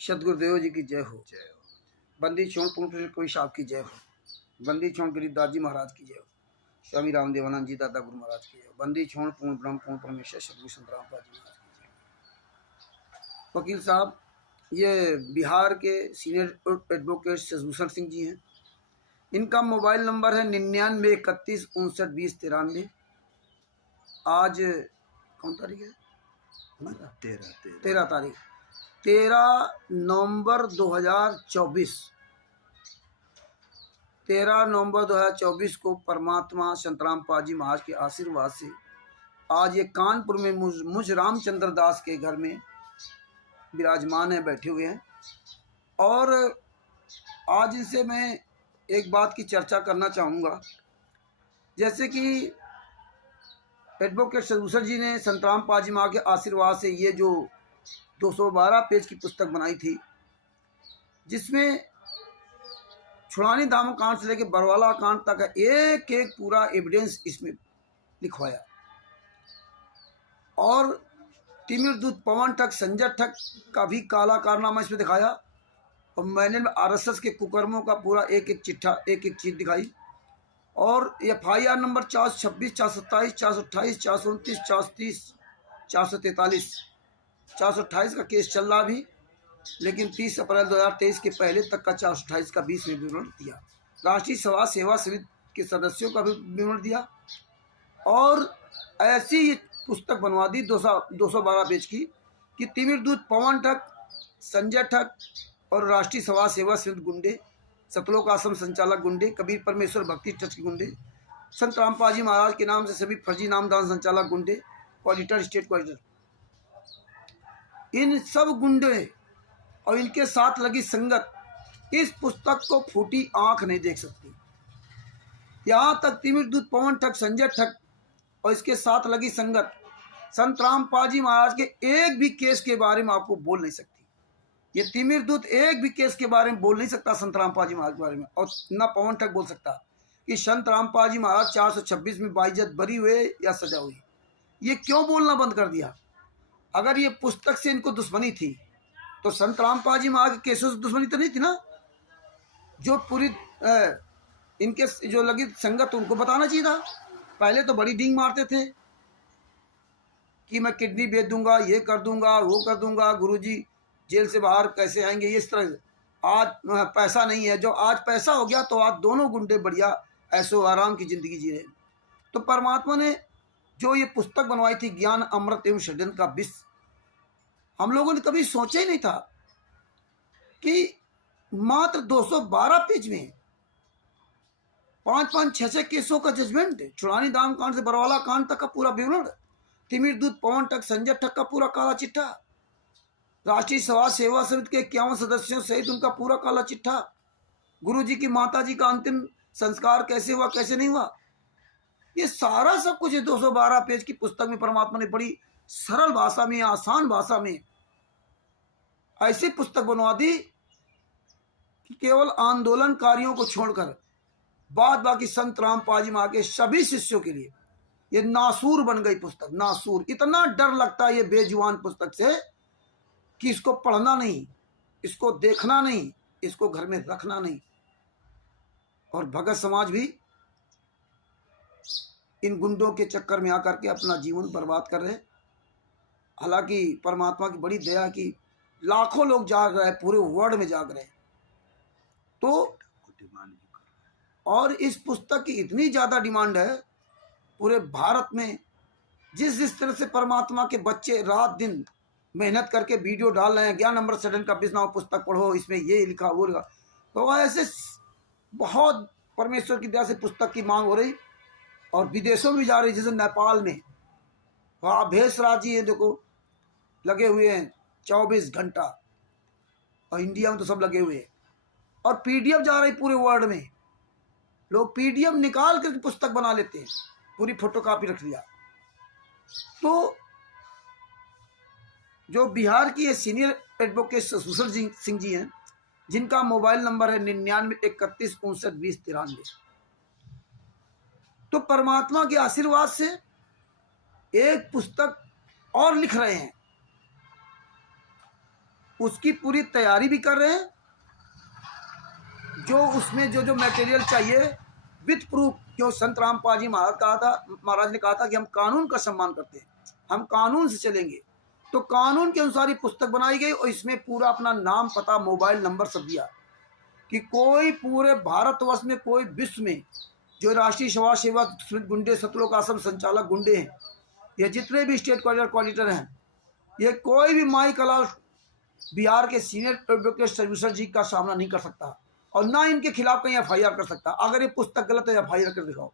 सदगुरुदेव जी की जय हो। बंदी छोड़ पूर्ण कोई साहब की जय हो। बंदी छोड़ गिरिदास जी महाराज की जय हो। स्वामी रामदेवानंद जी दादा गुरु महाराज की जय हो। बंदी छोड़ पूर्ण ब्रह्म पूर्ण परमेश्वर सदगुरु संत रामपाल जी महाराज की जय। वकील साहब, ये बिहार के सीनियर एडवोकेट शशिभूषण सिंह जी हैं। इनका मोबाइल नंबर है 99 31 59 20 93। आज कौन तारीख है? 13 तारीख 13 नवंबर 2024। 13 नवंबर 2024 को परमात्मा संत रामपाल जी महाराज के आशीर्वाद से आज ये कानपुर में मुझ रामचंद्र दास के घर में विराजमान है, बैठे हुए हैं। और आज इनसे मैं एक बात की चर्चा करना चाहूँगा। जैसे कि एडवोकेट शशिभूषण जी ने संत रामपाल जी महाराज के आशीर्वाद से ये जो 212 पेज की पुस्तक बनाई थी, जिसमें छुड़ानी दामन कांड से लेकर बरवाला कांड तक एक एक पूरा एविडेंस इसमें लिखवाया। और तिमिर दूत पवन ठग संजय ठग का भी काला कारनामा इसमें दिखाया। और मैंने आरएसएस के कुकर्मों का पूरा एक एक चिट्ठा, एक एक चीज दिखाई। और FIR नंबर 426 427 428 429 430 443 428 का केस चल रहा भी, लेकिन 30 अप्रैल 2023 के पहले तक का 428 का 20 में विवरण दिया। राष्ट्रीय समाज सेवा समिति के सदस्यों का भी विवरण दिया। और ऐसी पुस्तक बनवा दी 212 पेज की कि तिमिर दूत पवन ठग, संजय ठग और राष्ट्रीय समाज सेवा समिति गुंडे, सतलोक आश्रम संचालक गुंडे, कबीर परमेश्वर भक्ति ट्रस्ट के गुंडे, संत रामपाल जी महाराज के नाम से सभी फर्जी नामदान संचालक गुंडे, ऑडिटर, स्टेट ऑडिटर, इन सब गुंडे और इनके साथ लगी संगत इस पुस्तक को फूटी आंख नहीं देख सकती। यहाँ तक तिमिर दूत पवन ठग, संजय ठग और इसके साथ लगी संगत संत रामपाल जी महाराज के एक भी केस के बारे में आपको बोल नहीं सकती। ये तिमिर दूत एक भी केस के बारे में बोल नहीं सकता संत रामपाल जी महाराज के बारे में। और न पवन ठग बोल सकता कि संत रामपाल जी महाराज 426 में बाइज्जत बरी हुए या सजा हुई। ये क्यों बोलना बंद कर दिया? अगर ये पुस्तक से इनको दुश्मनी थी तो संत रामपाल जी महाराज के केसों से दुश्मनी तो नहीं थी ना। जो पूरी इनके जो लगी संगत उनको बताना चाहिए था। पहले तो बड़ी डींग मारते थे कि मैं किडनी बेच दूंगा, ये कर दूंगा, वो कर दूंगा, गुरुजी जेल से बाहर कैसे आएंगे, इस तरह। आज पैसा नहीं है, जो आज पैसा हो गया तो आज दोनों गुंडे बढ़िया ऐसो आराम की जिंदगी जी रहे। तो परमात्मा ने जो ये पुस्तक बनवाई थी ज्ञान अमृत एवं षड्यंत्र का विष, हम लोगों ने कभी सोचा ही नहीं था कि मात्र 212 पेज में 5-5 6-6 केसों का जजमेंट, छुड़ानी दाम कांड से बरवाला कांड तक का पूरा विवरण, तिमिर दूत पवन ठग, संजय ठग का पूरा काला चिट्ठा, राष्ट्रीय समाज सेवा समिति के 51 सदस्यों सहित उनका पूरा काला चिट्ठा, गुरुजी की माता जी का अंतिम संस्कार कैसे हुआ, कैसे नहीं हुआ, ये सारा सब कुछ 212 पेज की पुस्तक में परमात्मा ने बड़ी सरल भाषा में, आसान भाषा में ऐसी पुस्तक बनवा दी कि केवल आंदोलनकारियों को छोड़कर बाद बाकी संत रामपाल जी महाराज के सभी शिष्यों के लिए ये नासूर बन गई पुस्तक। नासूर, इतना डर लगता है ये बेजुबान पुस्तक से कि इसको पढ़ना नहीं, इसको देखना नहीं, इसको घर में रखना नहीं। और भगत समाज भी इन गुंडों के चक्कर में आकर के अपना जीवन बर्बाद कर रहे। हालांकि परमात्मा की बड़ी दया की लाखों लोग जाग रहे हैं, पूरे वर्ल्ड में जाग रहे हैं। तो और इस पुस्तक की इतनी ज़्यादा डिमांड है पूरे भारत में। जिस तरह से परमात्मा के बच्चे रात दिन मेहनत करके वीडियो डाल रहे हैं, ज्ञान अमृत षड्यंत्र का विष नाम पुस्तक पढ़ो, इसमें ये लिखा वो लिखा, तो ऐसे बहुत परमेश्वर की दया से पुस्तक की मांग हो रही और विदेशों में भी जा रही। जैसे नेपाल में वहाँ भेषराज जी देखो लगे हुए हैं 24 घंटा, और इंडिया में तो सब लगे हुए हैं। और PDF जा रही पूरे वर्ल्ड में, लोग PDF निकाल करके पुस्तक बना लेते हैं, पूरी फोटोकॉपी रख लिया। तो जो बिहार की ये सीनियर एडवोकेट शशिभूषण सिंह जी हैं, जिनका मोबाइल नंबर है 99 31 59 20 93, तो परमात्मा के आशीर्वाद से एक पुस्तक और लिख रहे हैं उसकी पूरी तैयारी भी कर रहे हैं, जो उसमें जो जो मटेरियल चाहिए विथ प्रूफ। क्यों संत रामपाल जी महाराज ने कहा था कि हम कानून का सम्मान करते हैं, हम कानून से चलेंगे। तो कानून के अनुसार ही पुस्तक बनाई गई और इसमें पूरा अपना नाम, पता, मोबाइल नंबर सब दिया कि कोई पूरे भारतवर्ष में, कोई विश्व में जो राष्ट्रीय समाज सेवा गुंडे, सतलोक आश्रम संचालक गुंडे हैं, ये जितने भी स्टेट कोऑर्डिनेटर हैं, ये कोई भी माई कलाल बिहार के सीनियर एडवोकेट सर्विसर जी का सामना नहीं कर सकता और ना इनके खिलाफ कहीं FIR कर सकता। अगर ये पुस्तक गलत है FIR कर दिखाओ,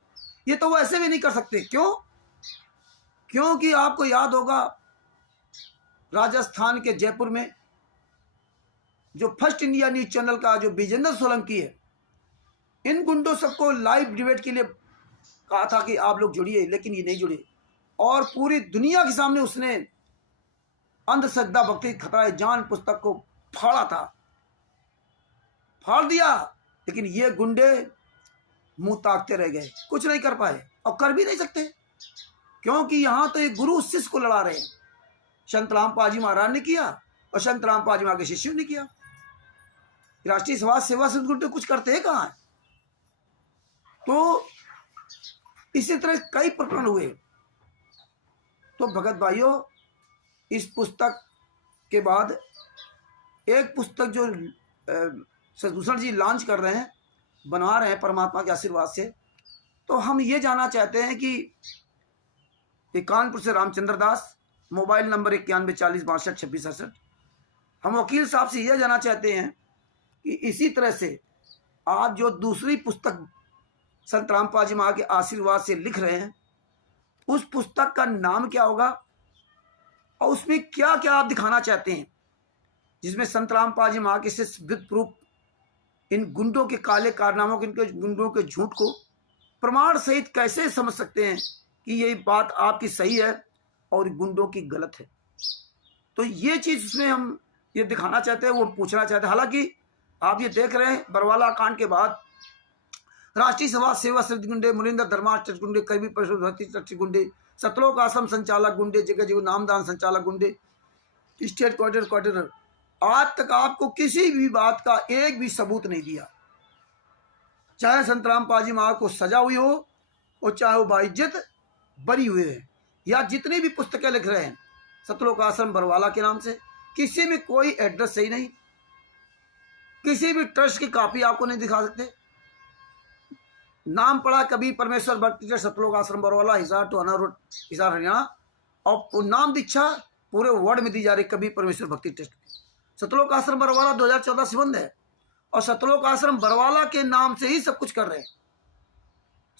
ये तो वैसे भी नहीं कर सकते। क्यों? क्योंकि आपको याद होगा राजस्थान के जयपुर में जो फर्स्ट इंडिया न्यूज चैनल का जो विजेंद्र सोलंकी है, इन गुंडों सबको लाइव डिबेट के लिए कहा था कि आप लोग जुड़िए, लेकिन ये नहीं जुड़े और पूरी दुनिया के सामने उसने अंधश्रद्धा भक्ति खतरा जान पुस्तक को फाड़ा था, फाड़ दिया। लेकिन ये गुंडे मुंह ताकते रह गए, कुछ नहीं कर पाए और कर भी नहीं सकते, क्योंकि यहां तो एक गुरु शिष्य को लड़ा रहे हैं। संत रामपाल जी महाराज ने किया और संत रामपाल जी महाराज के शिष्यों ने किया। राष्ट्रीय समाज सेवा से गुंडे कुछ करते हैं कहाँ? तो इसी तरह कई प्रकरण हुए। तो भगत भाइयों, इस पुस्तक के बाद एक पुस्तक जो सदभूषण जी लॉन्च कर रहे हैं, बना रहे हैं परमात्मा के आशीर्वाद से, तो हम ये जानना चाहते हैं कि कानपुर से रामचंद्र दास, मोबाइल नंबर 9140622668। हम वकील साहब से यह जानना चाहते हैं कि इसी तरह से आप जो दूसरी पुस्तक संत रामपाल जी महाराज के आशीर्वाद से लिख रहे हैं, उस पुस्तक का नाम क्या होगा और उसमें क्या क्या आप दिखाना चाहते हैं, जिसमें संत रामपाल जी महाराज के शिष्य विद प्रूफ इन गुंडों के काले कारनामों के, इनके गुंडों के झूठ को प्रमाण सहित कैसे समझ सकते हैं कि ये बात आपकी सही है और गुंडों की गलत है। तो ये चीज उसमें हम ये दिखाना चाहते हैं, वो पूछना चाहते हैं। हालांकि आप ये देख रहे हैं बरवाला कांड के बाद राष्ट्रीय समाज सेवा समिति गुंडे, मुनिंदर धर्मार्थ ट्रस्ट गुंडे, कवि परिषद भक्ति ट्रस्ट गुंडे, सतलोक आश्रम संचालक गुंडे, जगह जगह नामदान संचालक गुंडे, स्टेट कोऑर्डिनेटर, आज तक आपको किसी भी बात का एक भी सबूत नहीं दिया। चाहे संत रामपाल जी महाराज को सजा हुई हो और चाहे वो बाइज्जत बरी हुए हैं, या जितनी भी पुस्तकें लिख रहे हैं सतलोक आश्रम बरवाला के नाम से, किसी में कोई एड्रेस सही नहीं, किसी भी ट्रस्ट की कॉपी आपको नहीं दिखा सकते। नाम पड़ा कभी परमेश्वर भक्ति ट्रस्ट सतलोक आश्रम बरवाला, हिसार टू अना रोड, हिसार हरियाणा, और नाम दीक्षा पूरे वर्ड में दी जा रही कभी परमेश्वर भक्ति ट्रस्ट। सतलोक आश्रम बरवाला 2014 से बंद है और सतलोक आश्रम बरवाला के नाम से ही सब कुछ कर रहे हैं,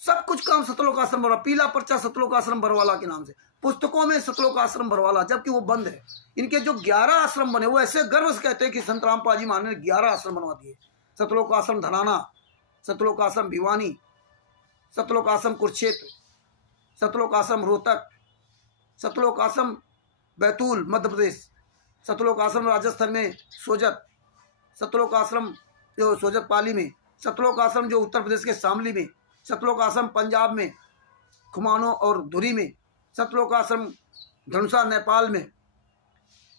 सब कुछ काम सतलोक आश्रम बरवाला, पीला पर्चा सतलोक आश्रम बरवाला के नाम से, पुस्तकों में सतलोक आश्रम बरवाला, जबकि वो बंद है। इनके जो 11 आश्रम बने, वो ऐसे गर्व से कहते हैं कि संत रामपाल जी महाराज ने 11 आश्रम बनवा दिए। सतलोक आश्रम धनाना, सतलोक आश्रम भिवानी, सतलोक आश्रम कुरुक्षेत्र, सतलोक आश्रम रोहतक, सतलोक आश्रम बैतूल मध्य प्रदेश, सतलोक आश्रम राजस्थान में सोजत, सतलोक आश्रम जो सोजत पाली में, सतलोक आश्रम जो उत्तर प्रदेश के शामली में, सतलोक आश्रम पंजाब में खुमानो और धुरी में, सतलोक आश्रम धनुषा नेपाल में।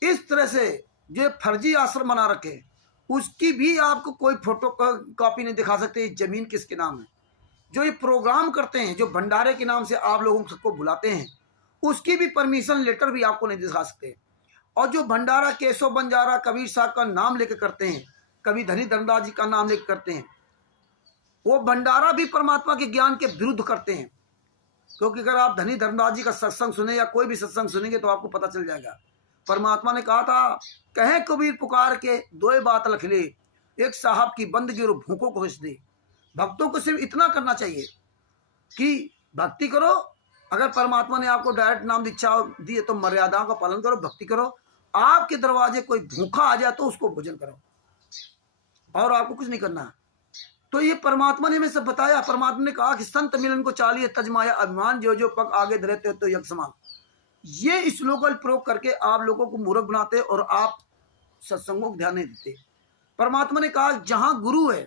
इस तरह से जो फर्जी आश्रम बना रखे, उसकी भी आपको कोई फोटो कॉपी नहीं दिखा सकते। जमीन किसके नाम है? जो ये प्रोग्राम करते हैं, जो भंडारे के नाम से आप लोगों सबको बुलाते हैं, उसकी भी परमिशन लेटर भी आपको नहीं दिखा सकते। और जो भंडारा केशव बंजारा कबीर साहब का नाम लेकर करते हैं, कभी धनी धर्मदास जी का नाम लेकर करते हैं, वो भंडारा भी परमात्मा के ज्ञान के विरुद्ध करते हैं। क्योंकि अगर आप धनी धर्मदास जी का सत्संग सुने या कोई भी सत्संग सुनेंगे तो आपको पता चल जाएगा। परमात्मा ने कहा था, कहे कबीर पुकार के दो बात लख ले, एक साहब की बंदगी और भूखों को हिस्स दे। भक्तों को सिर्फ इतना करना चाहिए कि भक्ति करो। अगर परमात्मा ने आपको डायरेक्ट नाम दीक्षा दी है तो मर्यादाओं का पालन करो, भक्ति करो। आपके दरवाजे कोई भूखा आ जाए तो उसको भोजन करो, और आपको कुछ नहीं करना। तो ये परमात्मा ने हमें सब बताया। परमात्मा ने कहा कि संत मिलन को चालिए तजमाया अभिमान, जो जो पग आगे धरते तो यज्ञ समान। ये श्लोक प्रयोग करके आप लोगों को मूर्ख बनाते और आप सत्संगों को ध्यान नहीं देते। परमात्मा ने कहा जहां गुरु है,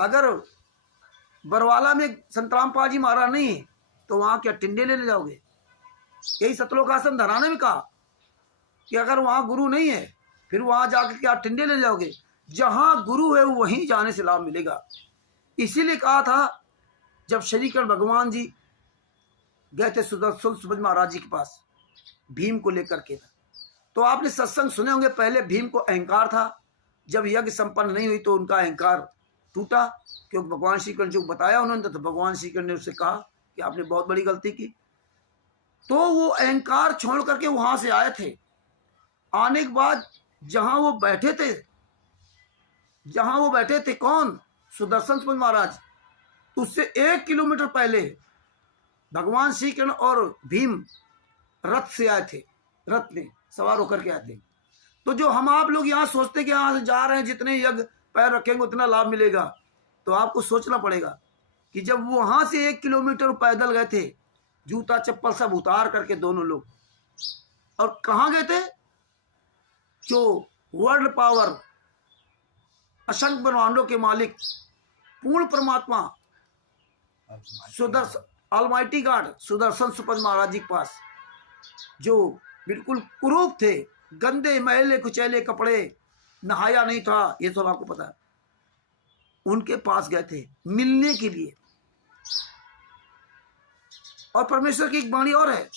अगर बरवाला में संत रामपाल जी महाराज नहीं है तो वहां क्या टिंडे लेने जाओगे? यही सतलोक आश्रम धराने में कहा कि अगर वहां गुरु नहीं है फिर वहां जाकर के आप टिंडे ले जाओगे। जहां गुरु है वहीं जाने से लाभ मिलेगा। इसीलिए कहा था जब श्रीकृष्ण भगवान जी गए थे सुदर्शन सुपज महाराज जी के पास भीम को लेकर के, तो आपने सत्संग सुने होंगे। पहले भीम को अहंकार था, जब यज्ञ संपन्न नहीं हुई तो उनका अहंकार टूटा, क्योंकि भगवान श्री कृष्ण जो बताया उन्होंने, तो भगवान श्री कृष्ण ने उससे कहा कि आपने बहुत बड़ी गलती की। तो वो अहंकार छोड़ करके वहां से आए थे। आने के बाद जहां वो बैठे थे कौन? सुदर्शन सुपज महाराज। उससे 1 किलोमीटर पहले भगवान श्री कृष्ण और भीम रथ से आए थे, रथ में सवार होकर के आए थे। तो जो हम आप लोग यहाँ सोचते कि यहाँ से जा रहे हैं, जितने यज्ञ पैर रखेंगे उतना लाभ मिलेगा, तो आपको सोचना पड़ेगा कि जब वो वहां से 1 किलोमीटर पैदल गए थे, जूता चप्पल सब उतार करके दोनों लोग, और कहाँ गए थे? जो वर्ल्ड पावर, असंख्य ब्रह्मांडों के मालिक, पूर्ण परमात्मा सुदर्शन ऑलमाइटी गॉड सुदर्शन सुपज महाराज जी के पास, जो बिल्कुल कुरूप थे, गंदे मैले कुचैले कपड़े, नहाया नहीं था, ये सब आपको पता है। उनके पास गए थे मिलने के लिए। और परमेश्वर की एक वाणी और है,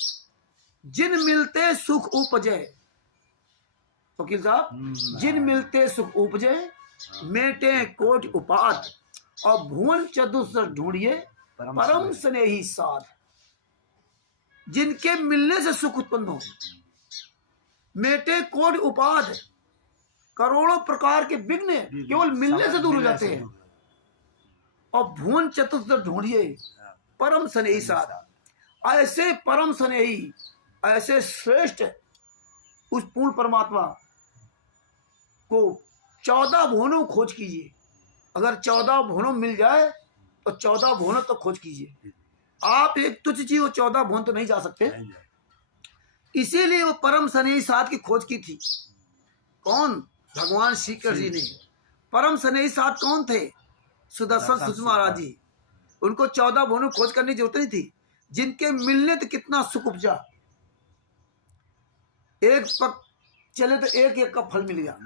जिन मिलते सुख उपजे, वकील साहब, जिन मिलते सुख उपजे, मेटे कोटि उपाध, और भुवन चतुर्दश ढूंढिए परम स्नेही साध। जिनके मिलने से सुख उत्पन्न हो, मेटे कोटि उपाध, करोड़ों प्रकार के विघ्न केवल मिलने से दूर हो जाते हैं। और भुवन चतुर्दश ढूंढिए परम स्नेही साध। ऐसे परम स्नेही, ऐसे श्रेष्ठ उस पूर्ण परमात्मा को 14 भुवनों खोज कीजिए। अगर 14 भुवनों मिल जाए तो 14 भुवनों तो खोज कीजिए। आप एक तुच्छ चीज, वो 14 भुवन तो नहीं जा सकते। इसीलिए वो परम स्नेही साध की खोज की थी। कौन? भगवान श्री कृष्ण जी ने। परम स्नेही साध कौन थे? सुदर्शन सुपज महाराज जी। उनको 14 भुवनों खोज करने की जरूरत नहीं थी। जिनके मिलने तो कितना सुख उपजा। एक पग चले तो एक एक का फल मिल गया।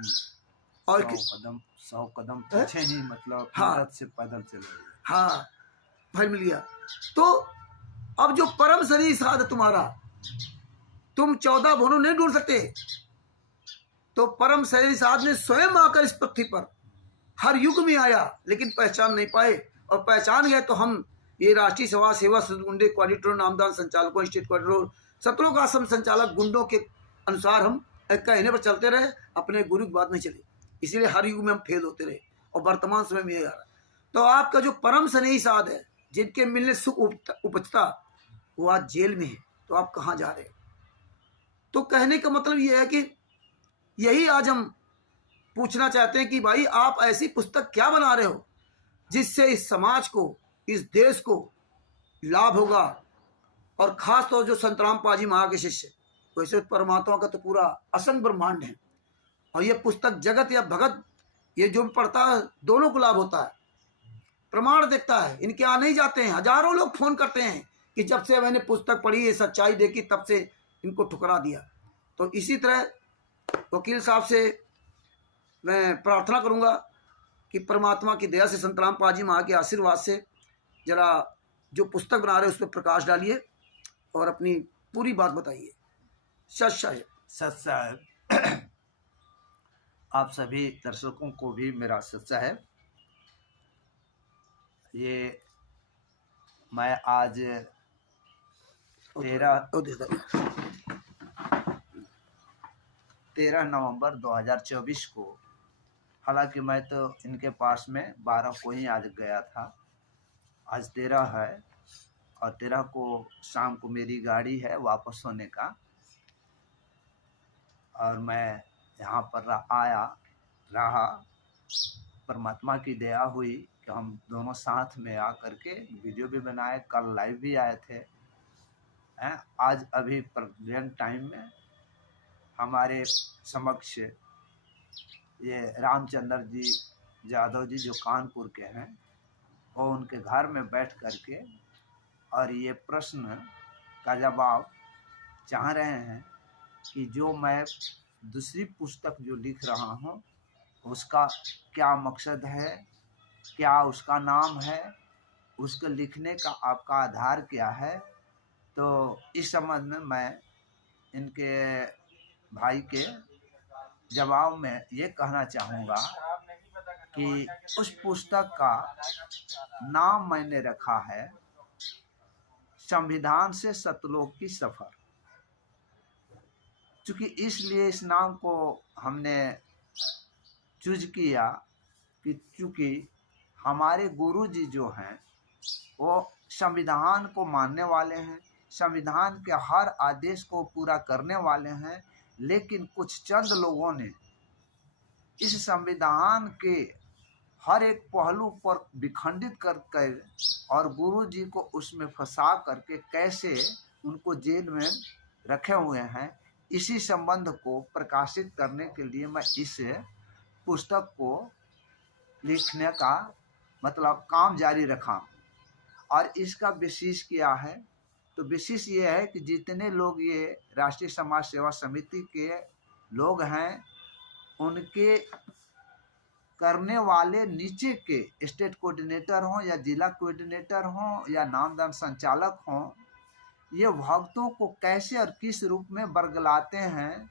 और 100 कदम पीछे ही, मतलब हाँ, से पैदल चले, हाँ, फल मिल गया। तो अब जो परम स्नेही साध तुम्हारा, तुम 14 भुवनों नहीं ढूंढ सकते। तो परम स्नेही साध ने स्वयं आकर इस पृथ्वी पर हर युग में आया, लेकिन पहचान नहीं पाए। और पहचान गए तो हम ये राष्ट्रीय समाज सेवा गुंडे कोऑर्डिनेटर, नामदान संचालकों, स्टेट कोऑर्डिनेटर, सत्रों का आश्रम संचालक गुंडों के अनुसार हम कहने पर चलते रहे, अपने गुरु की बात नहीं चली। इसीलिए हर युग में हम फेल होते रहे, और वर्तमान समय में ये आ रहा। तो आपका जो परम स्नेही साध है, जिनके मिलने सुख उपजता, वो आज जेल में है। तो आप कहाँ जा रहे हैं? तो कहने का मतलब ये है कि यही आज हम पूछना चाहते हैं कि भाई आप ऐसी पुस्तक क्या बना रहे हो जिससे इस समाज को, इस देश को लाभ होगा। और खास तौर जो संत रामपाल जी महाराज के शिष्य, वैसे परमात्मा का तो पूरा असंख्य ब्रह्मांड है। और ये पुस्तक जगत या भगत, ये जो भी पढ़ता है दोनों को लाभ होता है। प्रमाण देखता है, इनके यहाँ नहीं जाते हैं। हजारों लोग फोन करते हैं कि जब से मैंने पुस्तक पढ़ी, ये सच्चाई देखी, तब से इनको ठुकरा दिया। तो इसी तरह वकील साहब से मैं प्रार्थना करूंगा कि परमात्मा की दया से, संत रामपाल जी महाराज के आशीर्वाद से, जरा जो पुस्तक बना रहे हैं उस पर प्रकाश डालिए और अपनी पूरी बात बताइए। सच साहब, आप सभी दर्शकों को भी मेरा सच साहब, ये मैं आज 13 नवंबर 2024 को, हालांकि मैं तो इनके पास में 12 को ही आज गया था। आज 13 है, और 13 को शाम को मेरी गाड़ी है वापस होने का। और मैं यहाँ पर आया रहा। परमात्मा की दया हुई कि हम दोनों साथ में आ करके वीडियो भी बनाए, कल लाइव भी आए थे। आज अभी प्रेजेंट टाइम में हमारे समक्ष ये रामचंद्र जी यादव जी, जो कानपुर के हैं, वो उनके घर में बैठ करके और ये प्रश्न का जवाब चाह रहे हैं कि जो मैं दूसरी पुस्तक जो लिख रहा हूँ उसका क्या मकसद है, क्या उसका नाम है, उसको लिखने का आपका आधार क्या है। तो इस संबंध में मैं इनके भाई के जवाब में ये कहना चाहूँगा कि उस पुस्तक का नाम मैंने रखा है संविधान से सतलोक की सफ़र। चूँकि इसलिए इस नाम को हमने चूज किया कि चूँकि हमारे गुरुजी जो हैं वो संविधान को मानने वाले हैं, संविधान के हर आदेश को पूरा करने वाले हैं, लेकिन कुछ चंद लोगों ने इस संविधान के हर एक पहलू पर विखंडित करके और गुरुजी को उसमें फंसा करके कैसे उनको जेल में रखे हुए हैं, इसी संबंध को प्रकाशित करने के लिए मैं इस पुस्तक को लिखने का मतलब काम जारी रखा। और इसका विशेष क्या है, तो विशेष ये है कि जितने लोग ये राष्ट्रीय समाज सेवा समिति के लोग हैं, उनके करने वाले नीचे के स्टेट कोऑर्डिनेटर हों या जिला कोऑर्डिनेटर हों या नामदान संचालक हों, ये भक्तों को कैसे और किस रूप में बरगलाते हैं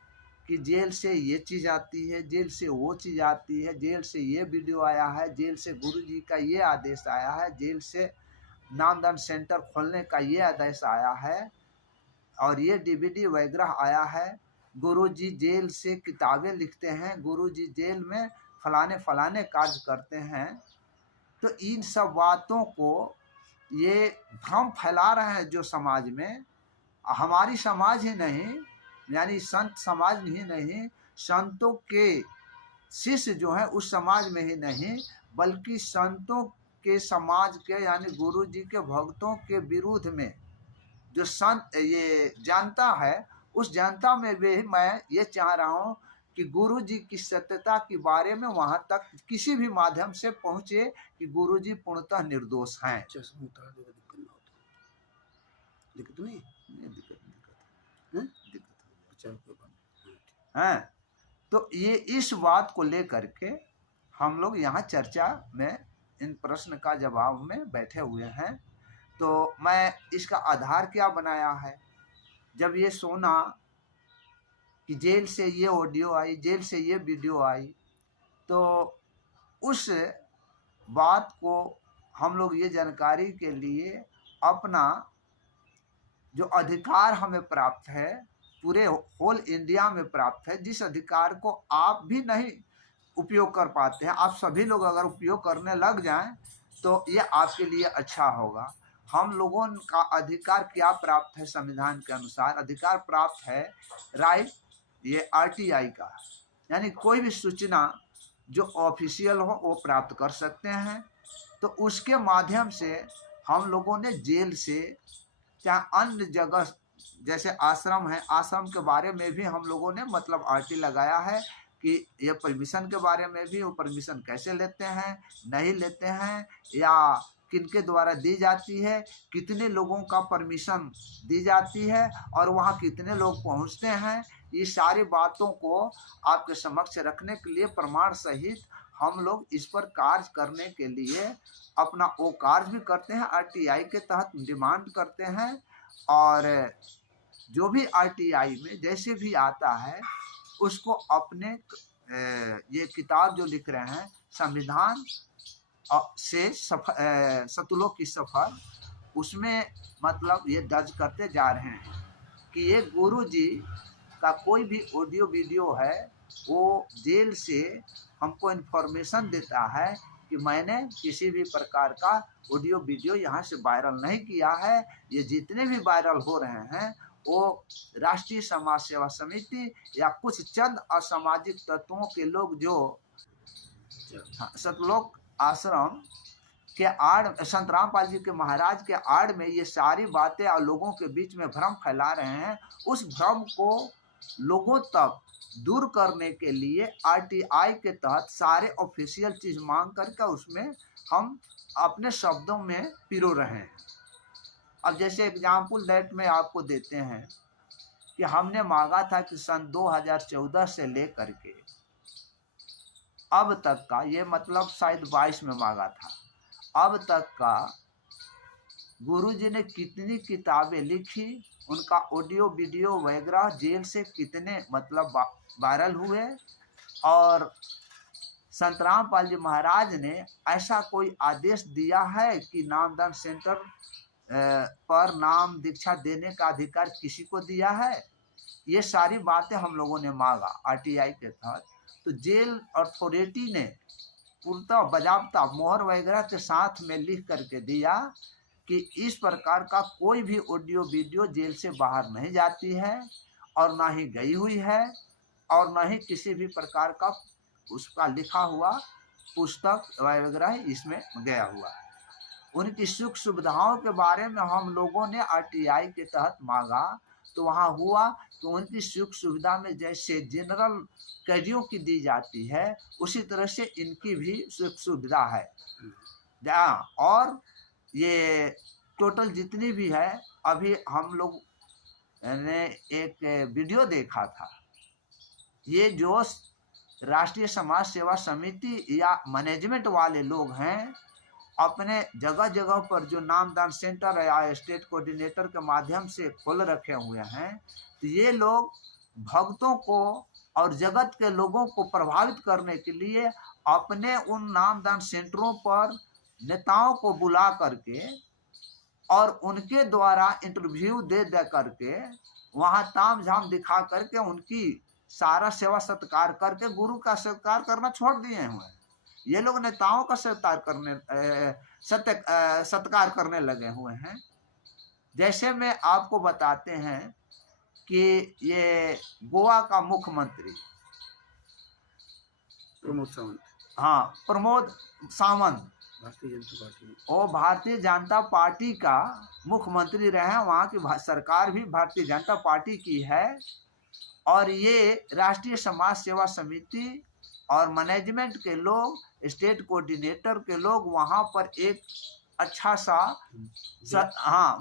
कि जेल से ये चीज़ आती है, जेल से वो चीज़ आती है, जेल से ये वीडियो आया है, जेल से गुरुजी का ये आदेश आया है, जेल से नामदान सेंटर खोलने का ये आदेश आया है और ये डीवीडी वगैरह आया है, गुरुजी जेल से किताबें लिखते हैं, गुरुजी जेल में फलाने फलाने कार्य करते हैं। तो इन सब बातों को ये भ्रम फैला रहे हैं जो समाज में, हमारी समाज ही नहीं यानी संत समाज ही नहीं, संतों के शिष्य जो है उस समाज में ही नहीं बल्कि संतों के समाज के यानी गुरुजी के भक्तों के विरुद्ध में जो संत ये जानता है, उस जनता में भी मैं ये चाह रहा हूँ कि गुरुजी की सत्यता के बारे में वहाँ तक किसी भी माध्यम से पहुँचे कि गुरुजी पूर्णतः निर्दोष हैं। दिक्कत नहीं है। तो ये इस बात को लेकर के हम लोग यहाँ चर्चा में इन प्रश्न का जवाब में बैठे हुए हैं। तो मैं इसका आधार क्या बनाया है, जब ये सुना कि जेल से ये ऑडियो आई, जेल से ये वीडियो आई, तो उस बात को हम लोग ये जानकारी के लिए अपना जो अधिकार हमें प्राप्त है पूरे होल इंडिया में प्राप्त है, जिस अधिकार को आप भी नहीं उपयोग कर पाते हैं, आप सभी लोग अगर उपयोग करने लग जाएं तो ये आपके लिए अच्छा होगा। हम लोगों का अधिकार क्या प्राप्त है, संविधान के अनुसार अधिकार प्राप्त है राइट ये RTI का, यानी कोई भी सूचना जो ऑफिशियल हो वो प्राप्त कर सकते हैं। तो उसके माध्यम से हम लोगों ने जेल से चाहे अन्य जगह जैसे आश्रम है, आश्रम के बारे में भी हम लोगों ने मतलब RT लगाया है कि ये परमिशन के बारे में भी, वो परमिशन कैसे लेते हैं, नहीं लेते हैं या किनके द्वारा दी जाती है, कितने लोगों का परमिशन दी जाती है और वहाँ कितने लोग पहुँचते हैं, ये सारी बातों को आपके समक्ष रखने के लिए प्रमाण सहित हम लोग इस पर कार्य करने के लिए अपना वो कार्य भी करते हैं, RTI के तहत डिमांड करते हैं। और जो भी RTI में जैसे भी आता है उसको अपने ये किताब जो लिख रहे हैं संविधान से सतलोक की सफ़र, उसमें मतलब ये दर्ज करते जा रहे हैं कि ये गुरुजी का कोई भी ऑडियो वीडियो है वो जेल से हमको इन्फॉर्मेशन देता है कि मैंने किसी भी प्रकार का ऑडियो वीडियो यहाँ से वायरल नहीं किया है, ये जितने भी वायरल हो रहे हैं वो राष्ट्रीय समाज सेवा समिति या कुछ चंद असामाजिक तत्वों के लोग जो सतलोक आश्रम के आड़ संत रामपाल जी के महाराज के आड़ में ये सारी बातें और लोगों के बीच में भ्रम फैला रहे हैं, उस भ्रम को लोगों तक दूर करने के लिए RTI के तहत सारे ऑफिशियल चीज़ मांग करके उसमें हम अपने शब्दों में पिरो रहे हैं। अब जैसे एग्जाम्पल डेट में आपको देते हैं कि हमने मांगा था कि सन 2014 से लेकर के अब तक का, ये मतलब शायद 22 में मांगा था, अब तक का गुरुजी ने कितनी किताबें लिखी, उनका ऑडियो वीडियो वगैरह जेल से कितने मतलब वायरल हुए, और संत रामपाल जी महाराज ने ऐसा कोई आदेश दिया है कि नामदान सेंटर पर नाम दीक्षा देने का अधिकार किसी को दिया है? ये सारी बातें हम लोगों ने मांगा आरटीआई के तहत। तो जेल अथॉरिटी ने पूर्णतः बजाबता मोहर वगैरह के साथ में लिख करके दिया कि इस प्रकार का कोई भी ऑडियो वीडियो जेल से बाहर नहीं जाती है, और ना ही गई हुई है, और ना ही किसी भी प्रकार का उसका लिखा हुआ पुस्तक वगैरह इसमें गया हुआ। उनकी सुख सुविधाओं के बारे में हम लोगों ने आरटीआई के तहत मांगा, तो वहाँ हुआ तो उनकी सुख सुविधा में जैसे जनरल कैदियों की दी जाती है उसी तरह से इनकी भी सुख सुविधा है। और ये टोटल जितनी भी है, अभी हम लोग ने एक वीडियो देखा था, ये जो राष्ट्रीय समाज सेवा समिति या मैनेजमेंट वाले लोग हैं, अपने जगह जगह पर जो नामदान सेंटर या स्टेट कोऑर्डिनेटर के माध्यम से खोल रखे हुए हैं, तो ये लोग भक्तों को और जगत के लोगों को प्रभावित करने के लिए अपने उन नामदान सेंटरों पर नेताओं को बुला करके और उनके द्वारा इंटरव्यू दे करके वहाँ ताम झाम दिखा करके उनकी सारा सेवा सत्कार करके गुरु का सत्कार करना छोड़ दिए हुए हैं। ये लोग नेताओं का सत्कार करने लगे हुए हैं। जैसे में आपको बताते हैं कि ये गोवा का मुख्यमंत्री प्रमोद सावंत, भारतीय जनता पार्टी का मुख्यमंत्री रहे हैं। वहाँ की सरकार भी भारतीय जनता पार्टी की है, और ये राष्ट्रीय समाज सेवा समिति और मैनेजमेंट के लोग, स्टेट कोऑर्डिनेटर के लोग वहाँ पर एक अच्छा सा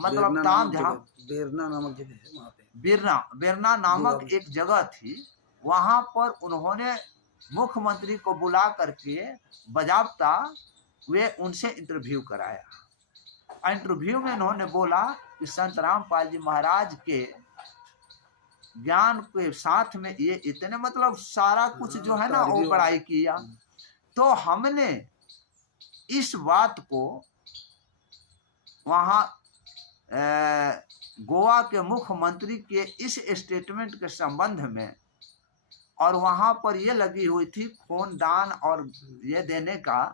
मतलब ताम झाम, बेरना नामक जगह है वहाँ पे, बेरना नामक एक जगह थी, वहाँ पर उन्होंने मुख्यमंत्री को बुला करके बजाबता वे उनसे इंटरव्यू कराया। इंटरव्यू में उन्होंने बोला कि संत रामपाल जी महाराज के ज्ञान के साथ में ये इतने मतलब सारा कुछ जो है ना वो बड़ाई किया। तो हमने इस बात को वहाँ गोवा के मुख्यमंत्री के इस स्टेटमेंट के संबंध में, और वहाँ पर ये लगी हुई थी खून दान और ये देने का,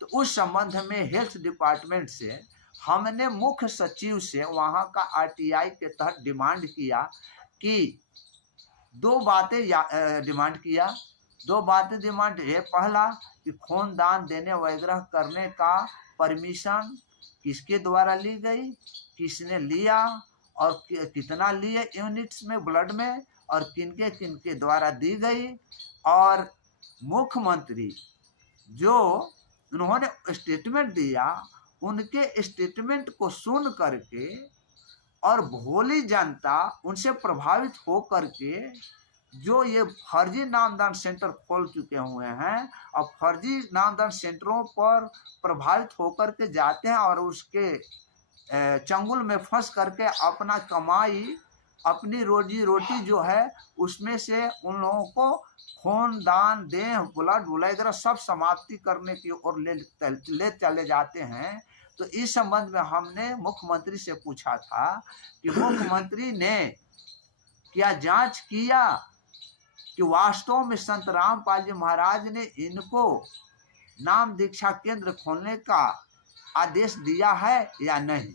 तो उस संबंध में हेल्थ डिपार्टमेंट से हमने मुख्य सचिव से वहाँ का आरटीआई के तहत डिमांड किया कि दो बातें डिमांड है। पहला कि खून दान देने वगैरह करने का परमिशन किसके द्वारा ली गई, किसने लिया, और कितना लिए यूनिट्स में ब्लड में, और किनके द्वारा दी गई। और मुख्यमंत्री जो उन्होंने स्टेटमेंट दिया, उनके स्टेटमेंट को सुन करके और भोली जनता उनसे प्रभावित हो करके जो ये फर्जी नामदान सेंटर खोल चुके हुए हैं, और फर्जी नामदान सेंटरों पर प्रभावित होकर के जाते हैं और उसके चंगुल में फंस करके अपना कमाई, अपनी रोजी रोटी जो है उसमें से उन लोगों को खून दान देह ब्लड वगैरह सब समाप्ति करने की ओर ले चले जाते हैं। तो इस संबंध में हमने मुख्यमंत्री से पूछा था कि मुख्यमंत्री ने क्या जांच किया कि वास्तव में संत रामपाल जी महाराज ने इनको नाम दीक्षा केंद्र खोलने का आदेश दिया है या नहीं।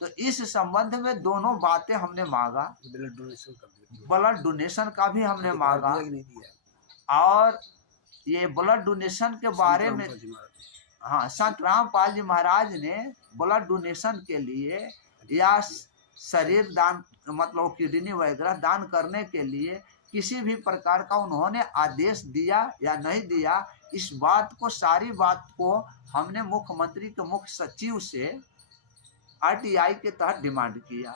तो इस संबंध में दोनों बातें हमने मांगा। ब्लड डोनेशन का भी हमने मांगा, और ये ब्लड डोनेशन के बारे में संत रामपाल जी महाराज ने ब्लड डोनेशन के लिए या शरीर दान मतलब किडनी वगैरह दान करने के लिए किसी भी प्रकार का उन्होंने आदेश दिया या नहीं दिया, इस बात को सारी बात को हमने मुख्यमंत्री के मुख्य सचिव से आरटीआई के तहत डिमांड किया।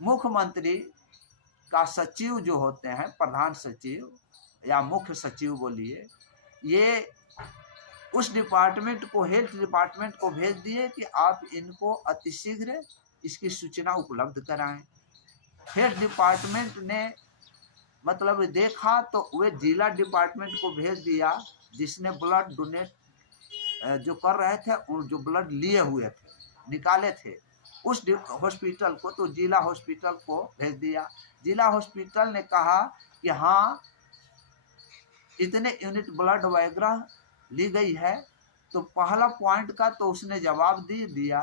मुख्यमंत्री का सचिव जो होते हैं, प्रधान सचिव या मुख्य सचिव बोलिए, ये उस डिपार्टमेंट को, हेल्थ डिपार्टमेंट को भेज दिए कि आप इनको अतिशीघ्र इसकी सूचना उपलब्ध कराएं। हेल्थ डिपार्टमेंट ने मतलब देखा तो वे जिला डिपार्टमेंट को भेज दिया, जिसने ब्लड डोनेट जो कर रहे थे, जो ब्लड लिए हुए थे, निकाले थे, उस हॉस्पिटल को, तो जिला हॉस्पिटल को भेज दिया। जिला हॉस्पिटल ने कहा कि हाँ इतने यूनिट ब्लड वगैरह ली गई है। तो पहला पॉइंट का तो उसने जवाब दे दिया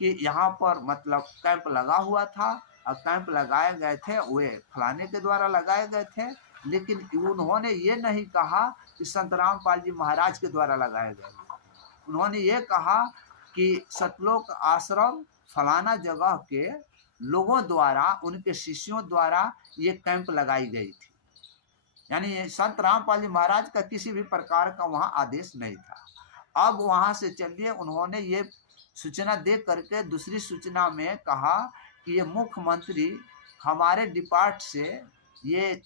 कि यहाँ पर मतलब कैंप लगा हुआ था और कैंप लगाए गए थे वे फलाने के द्वारा लगाए गए थे, लेकिन उन्होंने ये नहीं कहा कि संत रामपाल जी महाराज के द्वारा लगाए गए। उन्होंने ये कहा कि सतलोक आश्रम फलाना जगह के लोगों द्वारा, उनके शिष्यों द्वारा ये कैंप लगाई गई थी। यानी संत रामपाल जी महाराज का किसी भी प्रकार का वहाँ आदेश नहीं था। अब वहाँ से चलिए, उन्होंने ये सूचना दे करके दूसरी सूचना में कहा कि ये मुख्यमंत्री हमारे डिपार्ट से ये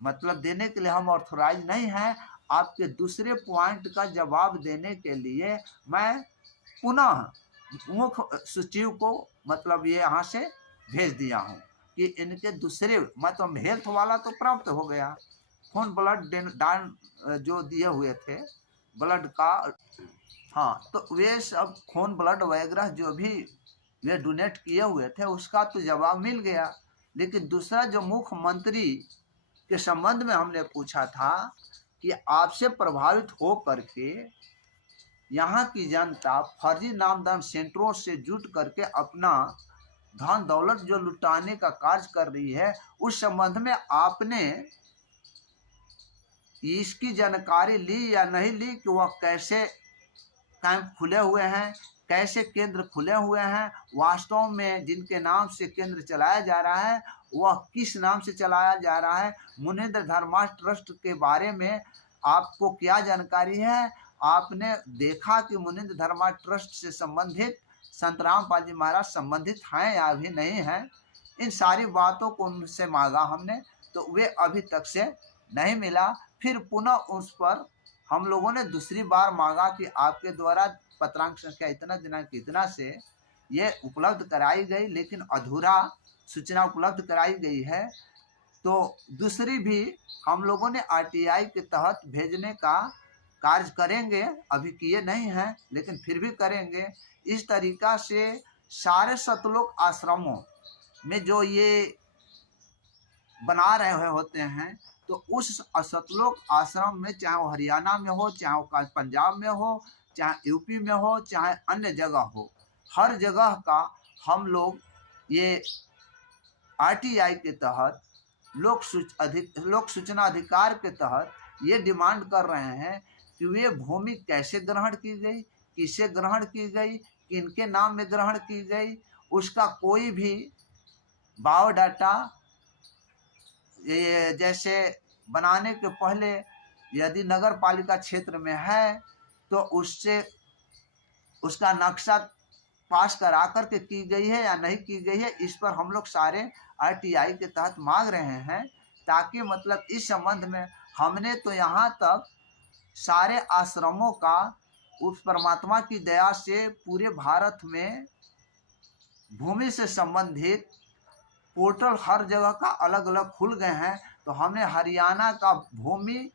मतलब देने के लिए हम ऑथोराइज नहीं हैं। आपके दूसरे पॉइंट का जवाब देने के लिए मैं पुनः मुख्य सचिव को मतलब ये यहाँ से भेज दिया हूँ कि इनके दूसरे मतलब हेल्थ वाला तो प्राप्त हो गया, खून ब्लड दान जो दिए हुए थे ब्लड का, हाँ, तो वे सब खून ब्लड वगैरह जो भी वे डोनेट किए हुए थे उसका तो जवाब मिल गया। लेकिन दूसरा जो मुख्यमंत्री के संबंध में हमने पूछा था कि आपसे प्रभावित हो करके यहाँ की जनता फर्जी नामदान सेंटरों से जुट करके अपना धन दौलत जो लुटाने का कार्य कर रही है, उस संबंध में आपने इसकी जानकारी ली या नहीं ली कि वह कैसे कैंप खुले हुए हैं, कैसे केंद्र खुले हुए हैं, वास्तव में जिनके नाम से केंद्र चलाया जा रहा है वह किस नाम से चलाया जा रहा है, मुनींद्र धर्मा ट्रस्ट के बारे में आपको क्या जानकारी है। आपने देखा कि मुनींद्र धर्मा ट्रस्ट से संबंधित संत रामपाल जी महाराज संबंधित हैं या अभी नहीं हैं, इन सारी बातों को उनसे मांगा हमने, तो वे अभी तक से नहीं मिला। फिर पुनः उस पर हम लोगों ने दूसरी बार मांगा कि आपके द्वारा पत्रांक संख्या इतना दिनांक इतना से ये उपलब्ध कराई गई, लेकिन अधूरा सूचना उपलब्ध कराई गई है। तो दूसरी भी हम लोगों ने आरटीआई के तहत भेजने का कार्य करेंगे, अभी किए नहीं हैं लेकिन फिर भी करेंगे। इस तरीका से सारे सतलोक आश्रमों में जो ये बना रहे होते हैं, तो उस सतलोक आश्रम में चाहे वो हरियाणा में हो, चाहे वो पंजाब में हो, चाहे यूपी में हो, चाहे अन्य जगह हो, हर जगह का हम लोग ये आरटीआई के तहत लोक सूचना अधिकार के तहत ये डिमांड कर रहे हैं कि वे भूमि कैसे ग्रहण की गई, किसे ग्रहण की गई, किनके नाम में ग्रहण की गई, उसका कोई भी बायोडाटा जैसे बनाने के पहले यदि नगर पालिका क्षेत्र में है तो उससे उसका नक्शा पास करा कर के की गई है या नहीं की गई है, इस पर हम लोग सारे आरटीआई के तहत मांग रहे हैं। ताकि मतलब इस संबंध में हमने तो यहाँ तक सारे आश्रमों का उस परमात्मा की दया से पूरे भारत में भूमि से संबंधित पोर्टल हर जगह का अलग अलग खुल गए हैं। तो हमने हरियाणा का भूमि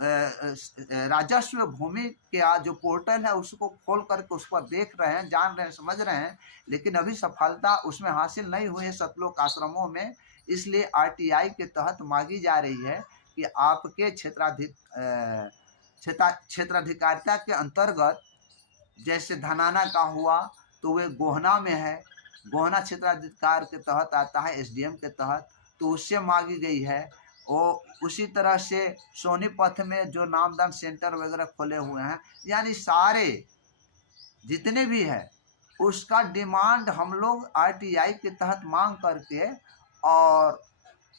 राजस्व भूमि के जो पोर्टल है उसको खोल करके उस पर देख रहे हैं, जान रहे हैं, समझ रहे हैं, लेकिन अभी सफलता उसमें हासिल नहीं हुई है सतलोक आश्रमों में। इसलिए आरटीआई के तहत मांगी जा रही है कि आपके क्षेत्राधिकारिता के अंतर्गत जैसे धनाना का हुआ तो वे गोहना में है, गोहना क्षेत्राधिकार के तहत आता है, एसडीएम के तहत, तो उससे मांगी गई है। और उसी तरह से सोनीपत में जो नामदान सेंटर वगैरह खोले हुए हैं, यानी सारे जितने भी हैं उसका डिमांड हम लोग आरटीआई के तहत मांग करके, और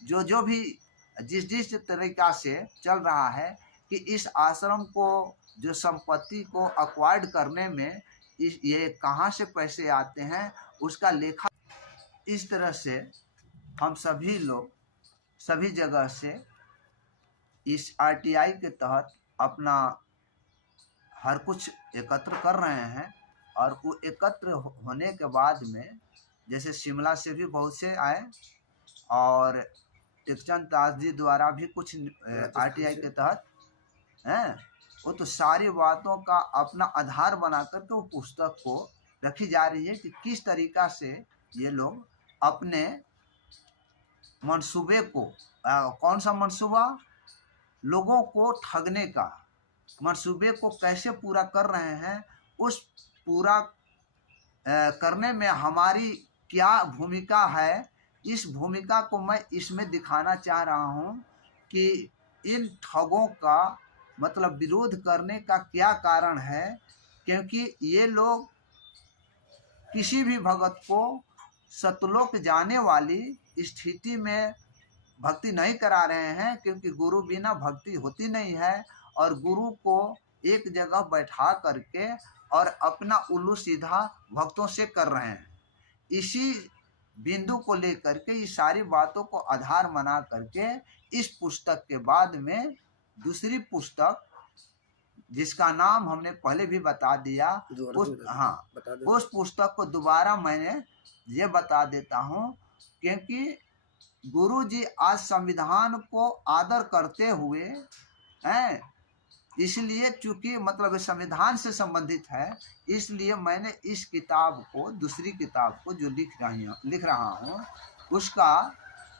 जो भी जिस तरीका से चल रहा है कि इस आश्रम को जो संपत्ति को अक्वायर्ड करने में ये कहाँ से पैसे आते हैं उसका लेखा इस तरह से हम सभी लोग सभी जगह से इस आरटीआई के तहत अपना हर कुछ एकत्र कर रहे हैं। और वो एकत्र होने के बाद में जैसे शिमला से भी बहुत से आए और टेकचंद दास जी द्वारा भी कुछ आरटीआई के तहत हैं, वो तो सारी बातों का अपना आधार बना करके वो पुस्तक को रखी जा रही है कि किस तरीक़ा से ये लोग अपने मंसूबे को कौन सा मंसूबा, लोगों को ठगने का मंसूबे को कैसे पूरा कर रहे हैं। उस पूरा करने में हमारी क्या भूमिका है, इस भूमिका को मैं इसमें दिखाना चाह रहा हूँ कि इन ठगों का मतलब विरोध करने का क्या कारण है। क्योंकि ये लोग किसी भी भगत को सतलोक जाने वाली स्थिति में भक्ति नहीं करा रहे हैं, क्योंकि गुरु बिना भक्ति होती नहीं है। और गुरु को एक जगह बैठा करके और अपना उल्लू सीधा भक्तों से कर रहे हैं। इसी बिंदु को लेकर के इस सारी बातों को आधार बना करके इस पुस्तक के बाद में दूसरी पुस्तक जिसका नाम हमने पहले भी बता दिया, उस पुस्तक को दोबारा मैंने ये बता देता हूँ। क्योंकि गुरु जी आज संविधान को आदर करते हुए हैं, इसलिए चूंकि मतलब संविधान से संबंधित है, इसलिए मैंने इस किताब को, दूसरी किताब को जो लिख रहा हूँ उसका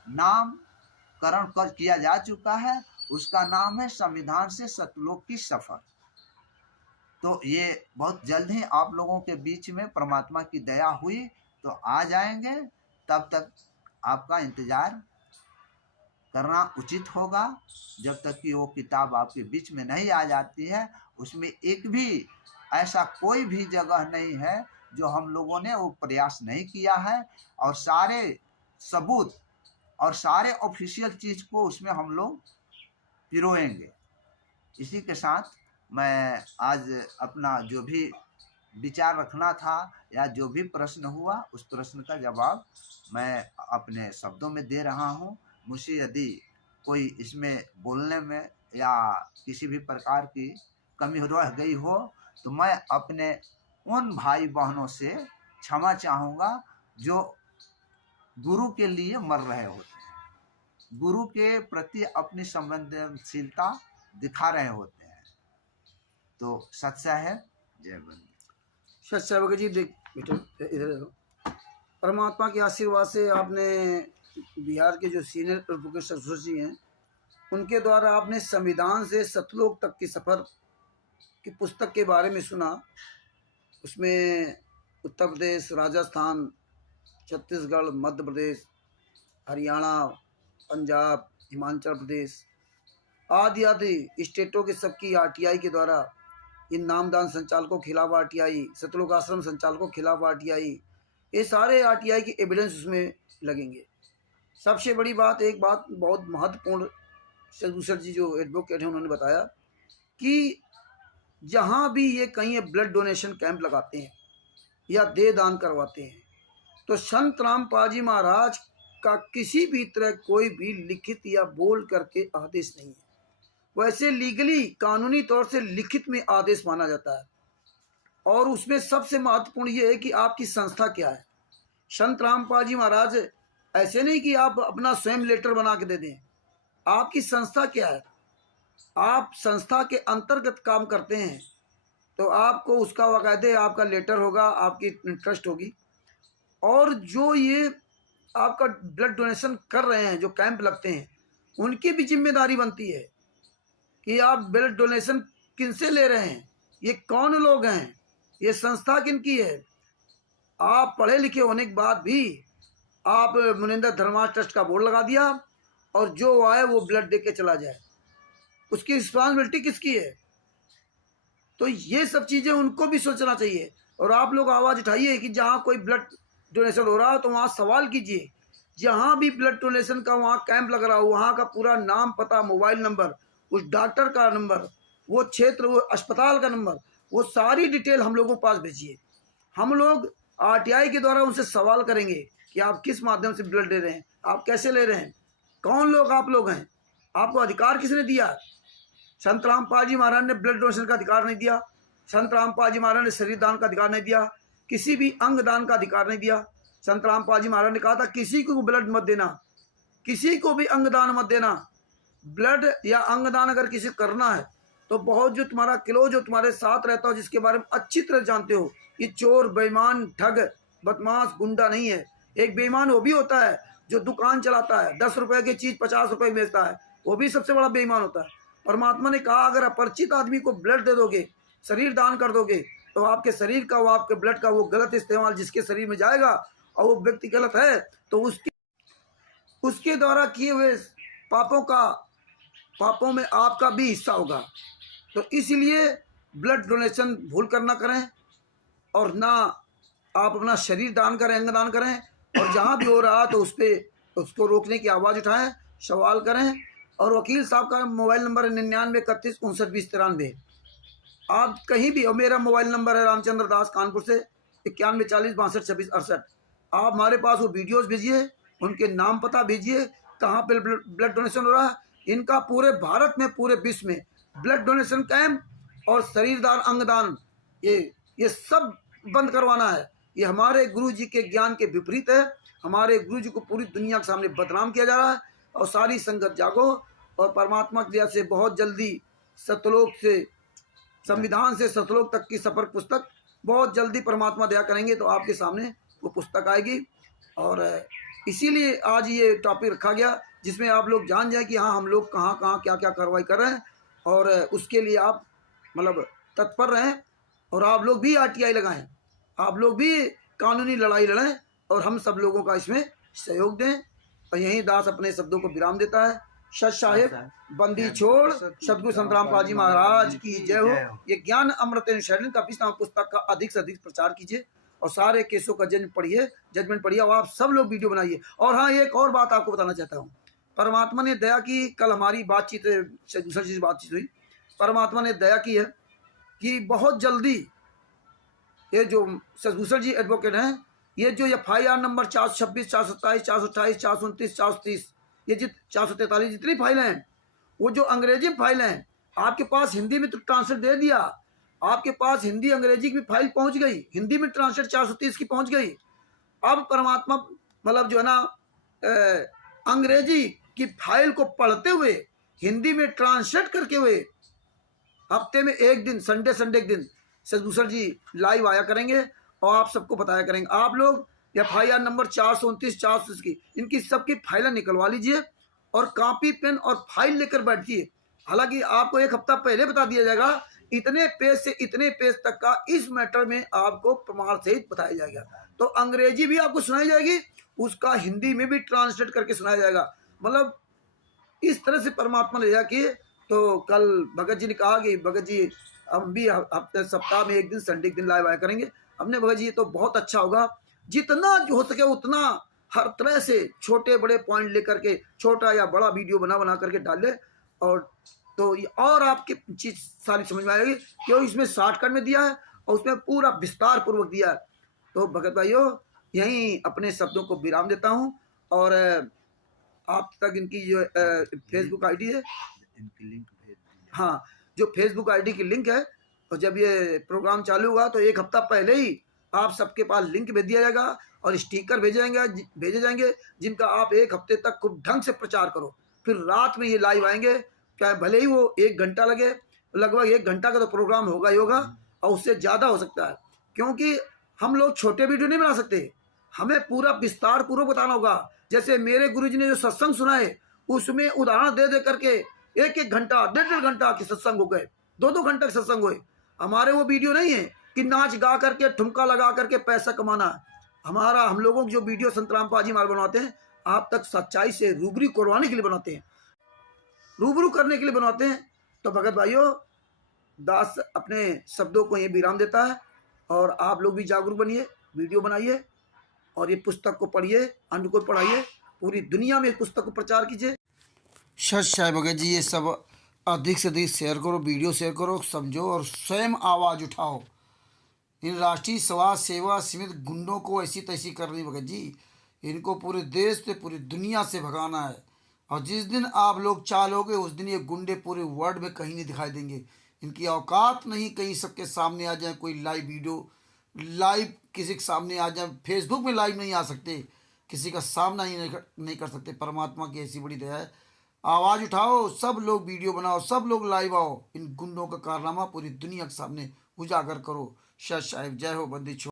नामकरण किया जा चुका है। उसका नाम है संविधान से सतलोक की सफ़र। तो ये बहुत जल्द ही आप लोगों के बीच में परमात्मा की दया हुई तो आ जाएंगे। तब तक आपका इंतज़ार करना उचित होगा। जब तक कि वो किताब आपके बीच में नहीं आ जाती है, उसमें एक भी ऐसा कोई भी जगह नहीं है जो हम लोगों ने वो प्रयास नहीं किया है। और सारे सबूत और सारे ऑफिशियल चीज़ को उसमें हम लोग पिरोएंगे। इसी के साथ मैं आज अपना जो भी विचार रखना था या जो भी प्रश्न हुआ उस प्रश्न का जवाब मैं अपने शब्दों में दे रहा हूँ। मुझसे यदि कोई इसमें बोलने में या किसी भी प्रकार की कमी रह गई हो तो मैं अपने उन भाई बहनों से क्षमा चाहूँगा जो गुरु के लिए मर रहे होते हैं, गुरु के प्रति अपनी संवेदनशीलता दिखा रहे होते हैं। तो सच्चा है। जय बंदे। सच्चा भगत जी, देख बेटे इधर परमात्मा के आशीर्वाद से आपने बिहार के जो सीनियर प्रोफेसर सरस्वती जी हैं उनके द्वारा आपने संविधान से सतलोक तक की सफ़र की पुस्तक के बारे में सुना। उसमें उत्तर प्रदेश, राजस्थान, छत्तीसगढ़, मध्य प्रदेश, हरियाणा, पंजाब, हिमाचल प्रदेश आदि आदि स्टेटों के सबकी आरटीआई के द्वारा इन नामदान संचालकों के खिलाफ आरटीआई, सतलोक आश्रम संचालकों के खिलाफ आरटीआई, ये सारे आरटीआई के एविडेंस उसमें लगेंगे। सबसे बड़ी बात, एक बात बहुत महत्वपूर्ण सदभूषण जी जो एडवोकेट हैं उन्होंने बताया कि जहाँ भी ये कहीं ब्लड डोनेशन कैंप लगाते हैं या देह दान करवाते हैं तो संत रामपाल जी महाराज का किसी भी तरह कोई भी लिखित या बोल करके आदेश नहीं है। वैसे लीगली कानूनी तौर से लिखित में आदेश माना जाता है। और उसमें सबसे महत्वपूर्ण ये है कि आपकी संस्था क्या है। संत रामपाल जी महाराज ऐसे नहीं कि आप अपना स्वयं लेटर बना के दे दें, आपकी संस्था क्या है। आप संस्था के अंतर्गत काम करते हैं तो आपको उसका बाकायदे आपका लेटर होगा, आपकी ट्रस्ट होगी। और जो ये आपका ब्लड डोनेशन कर रहे हैं, जो कैंप लगते हैं, उनकी भी जिम्मेदारी बनती है कि आप ब्लड डोनेशन किनसे ले रहे हैं, ये कौन लोग हैं, ये संस्था किनकी है। आप पढ़े लिखे होने के बाद भी आप मुनिंदर धर्मार्थ ट्रस्ट का बोर्ड लगा दिया और जो आए वो ब्लड दे के चला जाए, उसकी रिस्पॉन्सिबिलिटी किसकी है। तो ये सब चीज़ें उनको भी सोचना चाहिए। और आप लोग आवाज़ उठाइए कि जहाँ कोई ब्लड डोनेशन हो रहा हो तो वहाँ सवाल कीजिए। जहाँ भी ब्लड डोनेशन का वहाँ कैंप लग रहा हो वहाँ का पूरा नाम, पता, मोबाइल नंबर, उस डॉक्टर का नंबर, वो क्षेत्र, वो अस्पताल का नंबर, वो सारी डिटेल हम लोगों के पास भेजिए। हम लोग आरटीआई के द्वारा उनसे सवाल करेंगे कि आप किस माध्यम से ब्लड दे रहे हैं, आप कैसे ले रहे हैं? कौन लोग आप लोग हैं? आपको अधिकार किसने दिया? संत रामपाल जी महाराज ने ब्लड डोनेशन का अधिकार नहीं दिया। संत रामपाल जी महाराज ने शरीर दान का अधिकार नहीं दिया। किसी भी अंग दान का अधिकार नहीं दिया। संत रामपाल जी महाराज ने कहा था किसी को ब्लड मत देना, किसी को भी अंग दान मत देना। ब्लड या अंग दान अगर किसी को करना है तो बहुत जो तुम्हारा क्लोज जो तुम्हारे साथ रहता हो, जिसके बारे में अच्छी तरह जानते हो, ये चोर बेईमान ठग बदमाश गुंडा नहीं है। एक बेईमान वो भी होता है जो दुकान चलाता है, 10 रुपए की चीज 50 रुपए की बेचता है, वो भी सबसे बड़ा बेईमान होता है। परमात्मा ने कहा अगर अपरिचित आदमी को ब्लड दे दोगे, शरीर दान कर दोगे, तो आपके शरीर का वो आपके ब्लड का वो गलत इस्तेमाल जिसके शरीर में जाएगा और वो व्यक्ति गलत है तो उसके द्वारा किए हुए पापों में आपका भी हिस्सा होगा। तो इसलिए ब्लड डोनेशन भूल कर ना करें और ना आप अपना शरीर दान करें, अंग दान करें। और जहाँ भी हो रहा तो उसको रोकने की आवाज़ उठाएं, सवाल करें। और वकील साहब का मोबाइल नंबर है 9931592093। आप कहीं भी, और मेरा मोबाइल नंबर है रामचंद्र दास कानपुर से 9140622668। आप हमारे पास वो वीडियोस भेजिए, उनके नाम पता भेजिए, कहाँ पे ब्लड डोनेशन हो रहा है। इनका पूरे भारत में पूरे विश्व में ब्लड डोनेशन कैंप और शरीर दान अंग दान ये सब बंद करवाना है। ये हमारे गुरु जी के ज्ञान के विपरीत है। हमारे गुरु जी को पूरी दुनिया के सामने बदनाम किया जा रहा है। और सारी संगत जागो और परमात्मा की दया से बहुत जल्दी सतलोक से संविधान से सतलोक तक की सफर पुस्तक बहुत जल्दी परमात्मा दया करेंगे तो आपके सामने वो पुस्तक आएगी। और इसीलिए आज ये टॉपिक रखा गया जिसमें आप लोग जान जाए कि हाँ हम लोग कहाँ कहाँ क्या क्या कार्रवाई कर रहे हैं। और उसके लिए आप मतलब तत्पर रहें और आप लोग भी RTI लगाएं, आप लोग भी कानूनी लड़ाई लड़ें और हम सब लोगों का इसमें सहयोग दें। और यहीं दास अपने शब्दों को विराम देता है। सत साहिब बंदी छोड़ सदगुरु संत रामपाल जी महाराज की जय हो। ये ज्ञान अमृत शरण का 20वां पुस्तक का अधिक से अधिक प्रचार कीजिए और सारे केसों का जजमेंट पढ़िए और आप सब लोग वीडियो बनाइए। और हाँ, एक और बात आपको बताना चाहता हूँ। परमात्मा ने दया की, कल हमारी बातचीत हुई, परमात्मा ने दया की है कि बहुत जल्दी ये जो सदभूषण जी एडवोकेट हैं, ये जो FIR नंबर 426, 427, 428, 429, 430, ये 443 जितनी फाइलें हैं, वो जो अंग्रेजी फाइल हैं, आपके पास हिंदी में तो ट्रांसलेट दे दिया, आपके पास हिंदी अंग्रेजी की फाइल पहुंच गई, हिंदी में ट्रांसलेट 430 की पहुंच गई। अब परमात्मा मतलब जो है ना अंग्रेजी की फाइल को पढ़ते हुए हिंदी में ट्रांसलेट करके हुए हफ्ते में एक दिन संडे एक दिन सदभूषण जी लाइव आया करेंगे और आप सबको बताया करेंगे। आप लोग FIR नंबर 429, 430 की इनकी सबकी फाइलें निकलवा लीजिए और कॉपी पेन और फाइल लेकर बैठिए। हालांकि आपको एक हफ्ता पहले बता दिया जाएगा इतने पेज से इतने पेज तक का इस मैटर में आपको प्रमाण सहित बताया जाएगा। तो अंग्रेजी भी आपको सुनाई जाएगी, उसका हिंदी में भी ट्रांसलेट करके सुनाया जाएगा। मतलब इस तरह से परमात्मा ने किए। तो कल भगत जी ने कहा कि भगत जी हम भी हफ्ते सप्ताह में एक दिन संडे के दिन लाइव आया करेंगे। हमने भगत जी ये तो बहुत अच्छा होगा, जितना हो सके उतना हर तरह से छोटे बड़े पॉइंट लेकर के छोटा या बड़ा वीडियो बना करके डाले और तो और आपकी चीज सारी समझ में आएगी क्यों इसमें शॉर्टकट में दिया है और उसमें पूरा विस्तार पूर्वक दिया है। तो भगत भाइयों यहीं अपने शब्दों को विराम देता हूँ और आप तक इनकी जो फेसबुक आईडी है, इनकी लिंक भेज दीजिए। हाँ, जो फेसबुक आईडी की लिंक है, और जब ये प्रोग्राम चालू हुआ तो एक हफ्ता पहले ही आप सबके पास लिंक भेज दिया जाएगा और स्टिकर भेजे जाएंगे जिनका आप एक हफ्ते तक खूब ढंग से प्रचार करो। फिर रात में ये लाइव आएंगे, क्या भले ही वो 1 घंटा लगे, लगभग 1 घंटा का तो प्रोग्राम होगा ही होगा और उससे ज़्यादा हो सकता है, क्योंकि हम लोग छोटे वीडियो नहीं बना सकते, हमें पूरा विस्तार पूर्वक बताना होगा। जैसे मेरे गुरुजी ने जो सत्संग सुनाए उसमें उदाहरण दे करके 1-1 घंटा 1.5 घंटा के सत्संग हो गए, 2-2 घंटे के सत्संग हुए। हमारे वो वीडियो नहीं है कि नाच गा करके ठुमका लगा करके पैसा कमाना। हम लोगों की जो वीडियो संत रामपाल जी महाराज बनवाते हैं आप तक सच्चाई से रूबरू करवाने के लिए बनाते हैं, रूबरू करने के लिए बनवाते हैं। तो भगत भाइयों दास अपने शब्दों को ये विराम देता है और आप लोग भी जागरूक बनिए, वीडियो बनाइए और ये पुस्तक को पढ़िए, अन्य को पढ़ाइए, पूरी दुनिया में इस पुस्तक को प्रचार कीजिए। सच भगत जी ये सब अधिक से अधिक शेयर करो, वीडियो शेयर करो, समझो और स्वयं आवाज़ उठाओ। इन राष्ट्रीय समाज सेवा सीमित गुंडों को ऐसी तैसी कर रही भगत जी, इनको पूरे देश से पूरी दुनिया से भगाना है। और जिस दिन आप लोग चालोगे उस दिन ये गुंडे पूरे वर्ल्ड में कहीं नहीं दिखाई देंगे। इनकी औकात नहीं कहीं सबके सामने आ जाए, कोई लाइव वीडियो लाइव किसी के सामने आ जाए। फेसबुक में लाइव नहीं आ सकते, किसी का सामना ही नहीं कर सकते। परमात्मा की ऐसी बड़ी दया है। आवाज़ उठाओ, सब लोग वीडियो बनाओ, सब लोग लाइव आओ, इन गुंडों का कारनामा पूरी दुनिया के सामने उजागर करो। सत साहिब, जय हो बंदी छोड़।